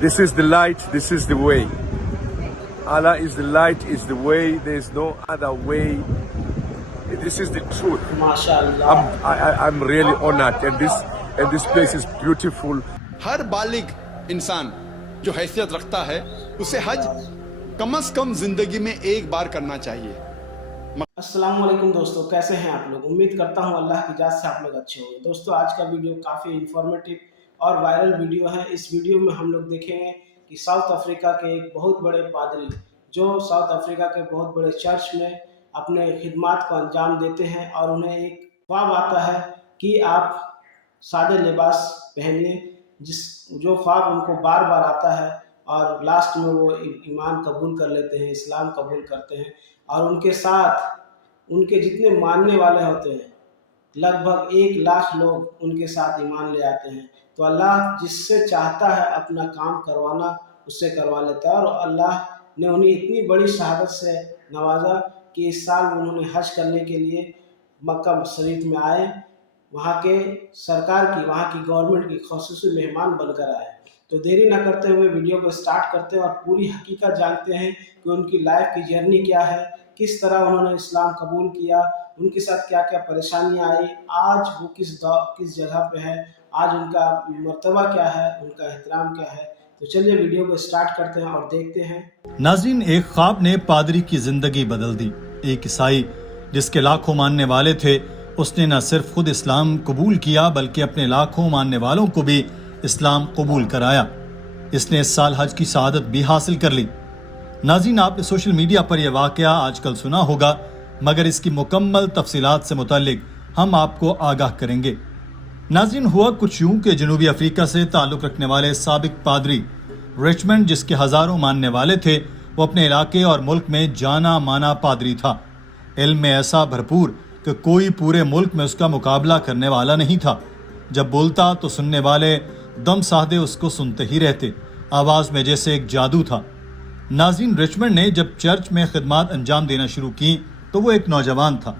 This is the light, this is the way. Allah is the light, is the way. There is no other way. This is the truth. MashaAllah. I'm really honored, and this place is beautiful. हर बालिग इंसान जो हैसियत रखता है उसे हज कम से कम जिंदगी में एक बार करना चाहिए। अस्सलाम वालेकुम दोस्तों, कैसे हैं आप लोग? उम्मीद करता हूं अल्लाह की इजाज़त से आप लोग अच्छे होंगे। दोस्तों, आज का वीडियो काफ़ी इंफॉर्मेटिव और वायरल वीडियो है। इस वीडियो में हम लोग देखेंगे कि साउथ अफ्रीका के एक बहुत बड़े पादरी जो साउथ अफ्रीका के बहुत बड़े चर्च में अपने खिदमात को अंजाम देते हैं और उन्हें एक ख्वाब आता है कि आप सादे लिबास पहनिए, जो ख्वाब उनको बार बार आता है और लास्ट में वो ईमान कबूल कर लेते हैं, इस्लाम कबूल करते हैं और उनके साथ उनके जितने मानने वाले होते हैं लगभग 1 लाख लोग उनके साथ ईमान ले आते हैं। तो अल्लाह जिससे चाहता है अपना काम करवाना उससे करवा लेता है और अल्लाह ने उन्हें इतनी बड़ी शहादत से नवाजा कि इस साल उन्होंने हज करने के लिए मक्का शरीफ में आए। वहाँ के सरकार की, वहाँ की गवर्नमेंट की ख़ुसूसी मेहमान बनकर आए। तो देरी न करते हुए वीडियो को स्टार्ट करते हैं और पूरी हकीकत जानते हैं कि उनकी लाइफ की जर्नी क्या है, किस तरह उन्होंने इस्लाम कबूल किया, उनके साथ क्या क्या परेशानियाँ आई, आज वो किस जगह पे है, आज उनका मर्तबा क्या है, उनका एहतराम क्या है। तो चलिए वीडियो को स्टार्ट करते हैं और देखते हैं। नाज़रीन, एक ख्वाब ने पादरी की जिंदगी बदल दी। एक ईसाई जिसके लाखों मानने वाले थे, उसने न सिर्फ खुद इस्लाम कबूल किया बल्कि अपने लाखों मानने वालों को भी इस्लाम कबूल कराया। इसने इस साल हज की शहादत भी हासिल कर ली। नाज़रीन, आपने सोशल मीडिया पर यह वाक़या आजकल सुना होगा, मगर इसकी मुकम्मल तफसीलात से मुताल्लिक हम आपको आगाह करेंगे। नाज़रीन, हुआ कुछ यूं कि जनूबी अफ्रीका से ताल्लुक़ रखने वाले साबिक पादरी रिचमंड, जिसके हज़ारों मानने वाले थे, वो अपने इलाके और मुल्क में जाना माना पादरी था। इल्म में ऐसा भरपूर कि कोई पूरे मुल्क में उसका मुकाबला करने वाला नहीं था। जब बोलता तो सुनने वाले दम साधे उसको सुनते ही रहते। आवाज़ में जैसे एक जादू था। नाज़रीन, रिचमंड ने जब चर्च में खिदमात अंजाम देना शुरू की तो वो एक नौजवान था,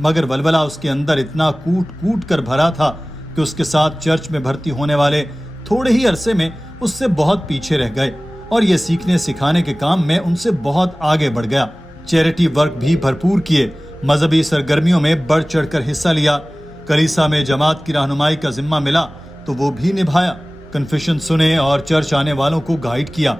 मगर वलवला उसके अंदर इतना कूट कूट कर भरा था कि उसके साथ चर्च में भर्ती होने वाले थोड़े ही अरसे में उससे बहुत पीछे रह गए और ये सीखने सिखाने के काम में उनसे बहुत आगे बढ़ गया। चैरिटी वर्क भी भरपूर किए, मजहबी सरगर्मियों में बढ़ चढ़ कर हिस्सा लिया। कलीसा में जमात की रहनुमाई का जिम्मा मिला तो वो भी निभाया। कन्फेशन सुने और चर्च आने वालों को गाइड किया।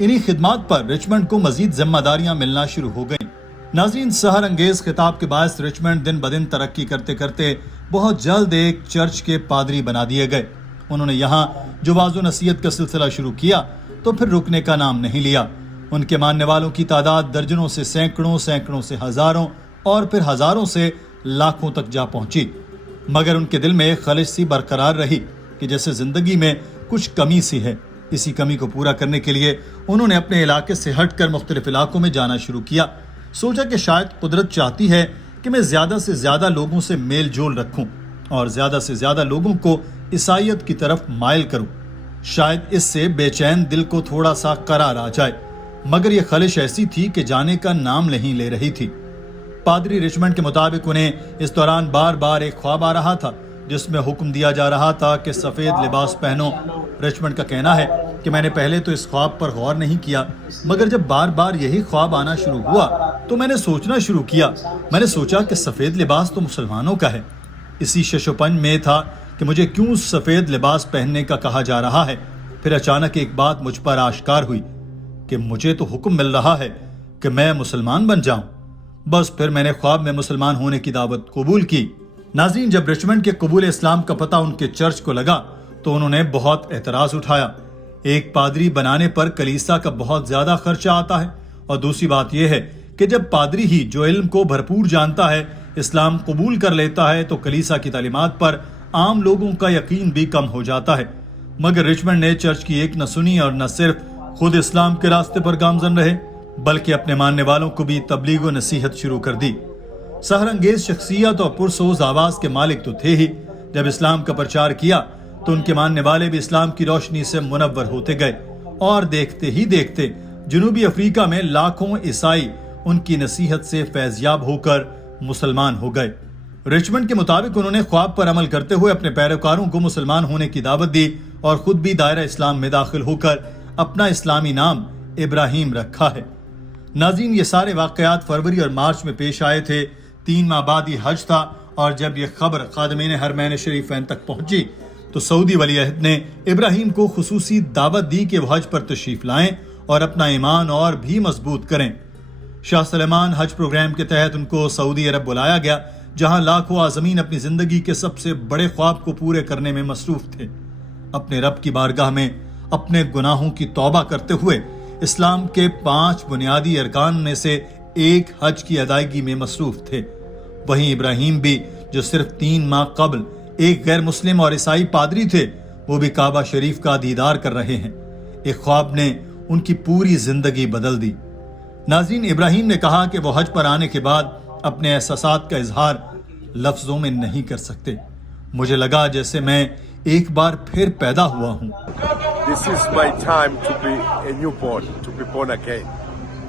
इन्हीं खिदमात पर रिचमंड को मजीद जिम्मेदारियां मिलना शुरू हो गईं। नाज़रीन, सहर अंगेज खिताब के बायस रिचमंड दिन ब दिन तरक्की करते करते बहुत जल्द एक चर्च के पादरी बना दिए गए। उन्होंने यहाँ जो वाज़ो नसीहत का सिलसिला शुरू किया तो फिर रुकने का नाम नहीं लिया। उनके मानने वालों की तादाद दर्जनों से सैकड़ों, सैकड़ों से हज़ारों और फिर हज़ारों से लाखों तक जा पहुंची। मगर उनके दिल में एक खलिश सी बरकरार रही कि जैसे ज़िंदगी में कुछ कमी सी है। इसी कमी को पूरा करने के लिए उन्होंने अपने इलाके से हटकर मुख्तलिफ इलाकों में जाना शुरू किया। सोचा कि शायद कुदरत चाहती है कि मैं ज़्यादा से ज़्यादा लोगों से मेल जोल रखूं और ज़्यादा से ज़्यादा लोगों को ईसाईयत की तरफ माइल करूं। शायद इससे बेचैन दिल को थोड़ा सा करार आ जाए। मगर यह खलिश ऐसी थी कि जाने का नाम नहीं ले रही थी। पादरी रिचमंड के मुताबिक उन्हें इस दौरान बार बार एक ख्वाब आ रहा था जिसमें हुक्म दिया जा रहा था कि सफ़ेद लिबास पहनो। रिचमंड का कहना है कि मैंने पहले तो इस ख्वाब पर गौर नहीं किया, मगर जब बार बार यही ख्वाब आना शुरू हुआ तो मैंने सोचना शुरू किया। मैंने सोचा कि सफ़ेद लिबास तो मुसलमानों का है। इसी शशोपन में था कि मुझे क्यों सफ़ेद लिबास पहनने का कहा जा रहा है। फिर अचानक एक बात मुझ पर आश्कार हुई कि मुझे तो हुक्म मिल रहा है कि मैं मुसलमान बन जाऊं। बस फिर मैंने ख्वाब में मुसलमान होने की दावत कबूल की। नाज़रीन, जब रिचमंड के कबूल इस्लाम का पता उनके चर्च को लगा तो उन्होंने बहुत एतराज़ उठाया। एक पादरी बनाने पर कलीसा का बहुत ज्यादा खर्चा आता है और दूसरी बात यह है कि जब पादरी ही जो इल्म को भरपूर जानता है इस्लाम कबूल कर लेता है तो कलीसा की तालीमात पर आम लोगों का यकीन भी कम हो जाता है। मगर रिचमंड ने चर्च की एक न सुनी और न सिर्फ खुद इस्लाम के रास्ते पर गामजन रहे बल्कि अपने मानने वालों को भी तबलीग व नसीहत शुरू कर दी। सहर अंगेज शख्सियत और पुरसोज आवाज के मालिक तो थे ही। जब इस्लाम का प्रचार किया तो उनके मानने वाले भी इस्लाम की रोशनी से मुनव्वर होते गए और देखते ही देखते जनूबी अफ्रीका में लाखों ईसाई उनकी नसीहत से फैज़याब होकर मुसलमान हो गए। रिचमंड के मुताबिक उन्होंने ख्वाब पर अमल करते हुए अपने पैरोकारों को मुसलमान होने की दावत दी और खुद भी दायरा इस्लाम में दाखिल होकर अपना इस्लामी नाम इब्राहिम रखा है। नाज़रीन, ये सारे वाक़यात फरवरी और मार्च में पेश आए थे। 3 माह बाद ये हज था और जब ये खबर खादिमीन हरमैन शरीफैन तक पहुंची तो सऊदी वली अहद ने इब्राहिम को खुसूसी दावत दी कि वो हज पर तशरीफ लाएं और अपना ईमान और भी मजबूत करें। शाह सलेमान हज प्रोग्राम के तहत उनको सऊदी अरब बुलाया गया, जहां लाखों आज़मीन अपनी जिंदगी के सबसे बड़े ख्वाब को पूरे करने में मसरूफ थे। अपने रब की बारगाह में अपने गुनाहों की तौबा करते हुए इस्लाम के 5 बुनियादी अरकान में से एक हज की अदायगी में मसरूफ थे। वहीं इब्राहिम भी, जो सिर्फ 3 माह कबल एक गैर मुस्लिम और ईसाई पादरी थे, वो भी काबा शरीफ का दीदार कर रहे हैं। एक ख्वाब ने उनकी पूरी जिंदगी बदल दी। नाज़रीन, इब्राहिम ने कहा कि वो हज पर आने के बाद अपने एहसासात का इजहार लफ्जों में नहीं कर सकते। मुझे लगा जैसे मैं एक बार फिर पैदा हुआ हूँ। This is my time to be a newborn, to be born again,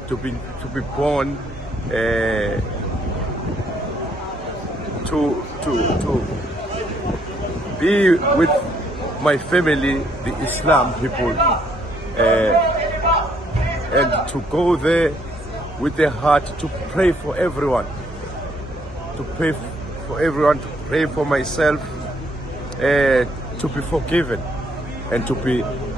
to be born, to be with my family, the Islam people, and to go there with a heart to pray for everyone, to pray for myself, to be forgiven, and to be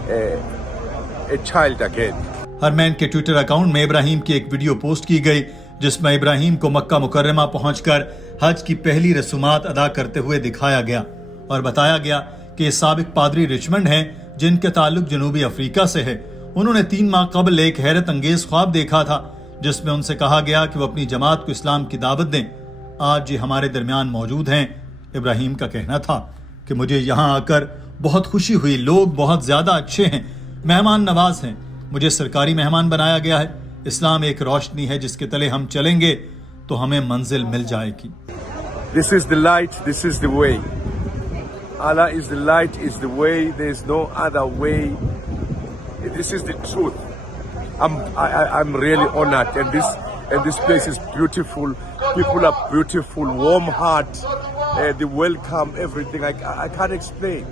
a child again. हरमैन के Twitter account में इब्राहिम की एक video post की गई, जिसमें इब्राहिम को मक्का मुकर्रमा पहुंचकर हज की पहली रसूमात अदा करते हुए दिखाया गया और बताया गया कि साबिक पादरी रिचमंड हैं, जिनके ताल्लुक जनूबी अफ्रीका से है। उन्होंने 3 माह कबल एक हैरत अंगेज ख्वाब देखा था, जिसमें उनसे कहा गया कि वो अपनी जमात को इस्लाम की दावत दें। आज ये हमारे दरमियान मौजूद हैं। इब्राहिम का कहना था कि मुझे यहाँ आकर बहुत खुशी हुई, लोग बहुत ज्यादा अच्छे हैं, मेहमान नवाज हैं, मुझे सरकारी मेहमान बनाया गया है। इस्लाम एक रोशनी है जिसके तले हम चलेंगे तो हमें मंजिल मिल जाएगी। This is the light, this is the way. Allah is the light, is the way, there is no other way. This is the truth. I'm really honored, and this place is beautiful. People are beautiful, warm heart, the welcome, everything. I can't explain.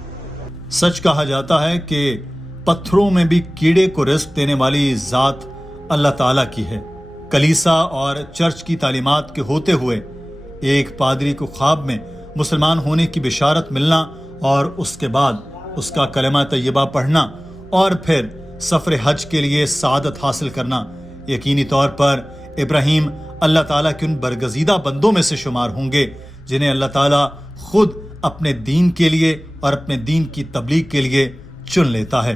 सच कहा जाता है कि पत्थरों में भी कीड़े को risk देने वाली जात अल्लाह ताला की है। कलीसा और चर्च की तालीमात के होते हुए एक पादरी को ख्वाब में मुसलमान होने की बिशारत मिलना और उसके बाद उसका कलमा तैयबा पढ़ना और फिर सफर हज के लिए सादत हासिल करना, यकीनी तौर पर इब्राहिम अल्लाह ताला के उन बरगजीदा बंदों में से शुमार होंगे जिन्हें अल्लाह ताला खुद अपने दीन के लिए और अपने दीन की तबलीग के लिए चुन लेता है।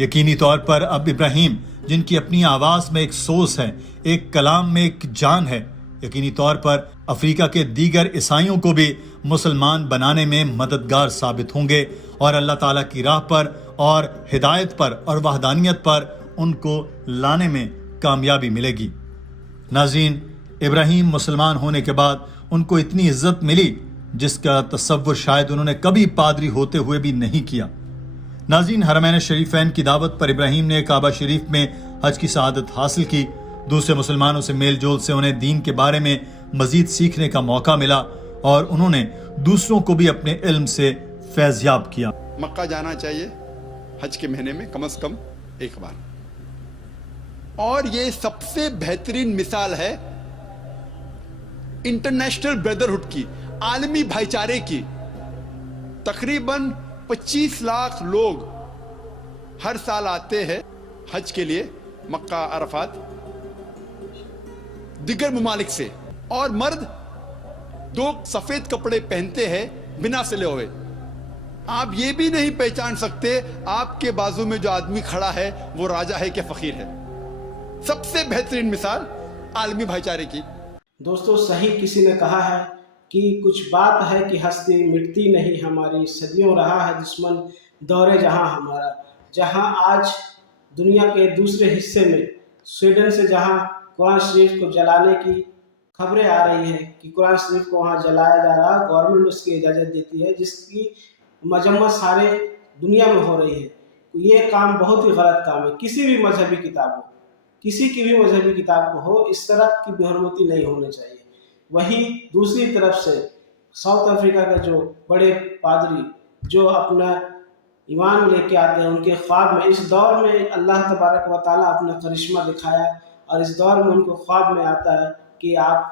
यकीनी तौर पर अब इब्राहिम, जिनकी अपनी आवाज़ में एक सोच है, एक कलाम में एक जान है, यकीनी तौर पर अफ्रीका के दीगर ईसाइयों को भी मुसलमान बनाने में मददगार साबित होंगे और अल्लाह ताला की राह पर और हिदायत पर और वहदानियत पर उनको लाने में कामयाबी मिलेगी। नाज़रीन, इब्राहिम मुसलमान होने के बाद उनको इतनी इज्जत मिली जिसका तसव्वुर शायद उन्होंने कभी पादरी होते हुए भी नहीं किया। नाज़रीन, हरमैन शरीफैन की दावत पर इब्राहिम ने काबा शरीफ में हज की सआदत हासिल की। दूसरे मुसलमानों से मेल जोल से उन्हें दीन के बारे में मजीद सीखने का मौका मिला और उन्होंने दूसरों को भी अपने इल्म से फैज़याब किया। मक्का जाना चाहिए हज के महीने में कम से कम एक बार, और ये सबसे बेहतरीन मिसाल है इंटरनेशनल ब्रदरहुड की, आलमी भाईचारे की। तकरीबन 25 लाख लोग हर साल आते हैं हज के लिए मक्का अरफात दिगर ममालिक से, और मर्द 2 सफेद कपड़े पहनते हैं बिना सिले हुए। आप ये भी नहीं पहचान सकते आपके बाजू में जो आदमी खड़ा है वो राजा है कि फकीर है। सबसे बेहतरीन मिसाल आलमी भाईचारे की। दोस्तों, सही किसी ने कहा है कि कुछ बात है कि हस्ती मिटती नहीं हमारी, सदियों रहा है दुश्मन दौरे जहां हमारा। जहां आज दुनिया के दूसरे हिस्से में स्वीडन से जहां कुरान शरीफ को जलाने की खबरें आ रही हैं कि कुरान शरीफ को वहां जलाया जा रहा है, गवर्नमेंट उसकी इजाज़त देती है, जिसकी मजम्मत सारे दुनिया में हो रही है। ये काम बहुत ही गलत काम है। किसी भी मजहबी किताब हो, किसी की भी मजहबी किताब को हो, इस तरह की बेहरमती नहीं होनी चाहिए। वहीं दूसरी तरफ से साउथ अफ्रीका के जो बड़े पादरी जो अपना ईमान लेके आते हैं उनके ख्वाब में। इस दौर में अल्लाह तबारक व ताला अपना करिश्मा दिखाया और इस दौर में उनको ख्वाब में आता है कि आप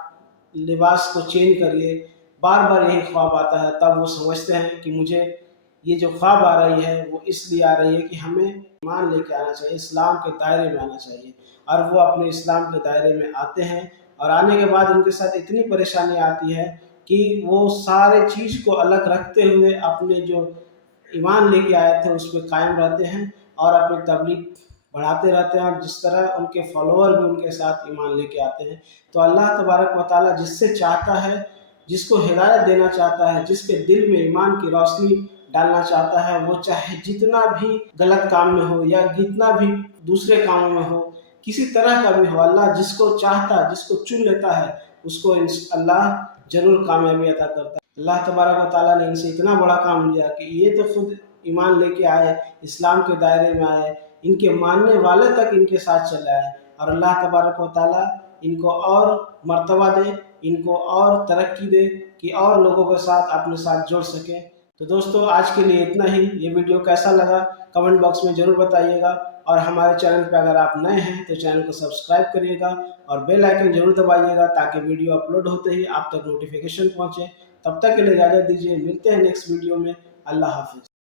लिबास को चेंज करिए, बार बार यही ख्वाब आता है। तब वो समझते हैं कि मुझे ये जो ख्वाब आ रही है वो इसलिए आ रही है कि हमें ईमान लेके आना चाहिए, इस्लाम के दायरे में आना चाहिए। और वो अपने इस्लाम के दायरे में आते हैं और आने के बाद उनके साथ इतनी परेशानी आती है कि वो सारे चीज़ को अलग रखते हुए अपने जो ईमान लेके आए थे उस पर कायम रहते हैं और अपनी तबलीग बढ़ाते रहते हैं। और जिस तरह उनके फॉलोअर भी उनके साथ ईमान लेके आते हैं। तो अल्लाह तबारक व तआला जिससे चाहता है, जिसको हिदायत देना चाहता है, जिसके दिल में ईमान की रोशनी डालना चाहता है, वो चाहे जितना भी गलत काम में हो या जितना भी दूसरे कामों में हो, किसी तरह का भी हो, अल्लाह जिसको चाहता है, जिसको चुन लेता है, उसको अल्लाह जरूर कामयाबी अता करता है। अल्लाह तबारक व तआला ने इनसे इतना बड़ा काम लिया कि ये तो खुद ईमान लेके आए, इस्लाम के दायरे में आए, इनके मानने वाले तक इनके साथ चले आए। और अल्लाह तबारक व तआला इनको और मर्तबा दे, इनको और तरक्की दे कि और लोगों के साथ अपने साथ जोड़ सके। तो दोस्तों आज के लिए इतना ही। ये वीडियो कैसा लगा कमेंट बॉक्स में ज़रूर बताइएगा और हमारे चैनल पर अगर आप नए हैं तो चैनल को सब्सक्राइब करिएगा और बेल आइकन जरूर दबाइएगा ताकि वीडियो अपलोड होते ही आप तक नोटिफिकेशन पहुंचे। तब तक के लिए इजाज़त दीजिए, मिलते हैं नेक्स्ट वीडियो में। अल्लाह हाफिज़।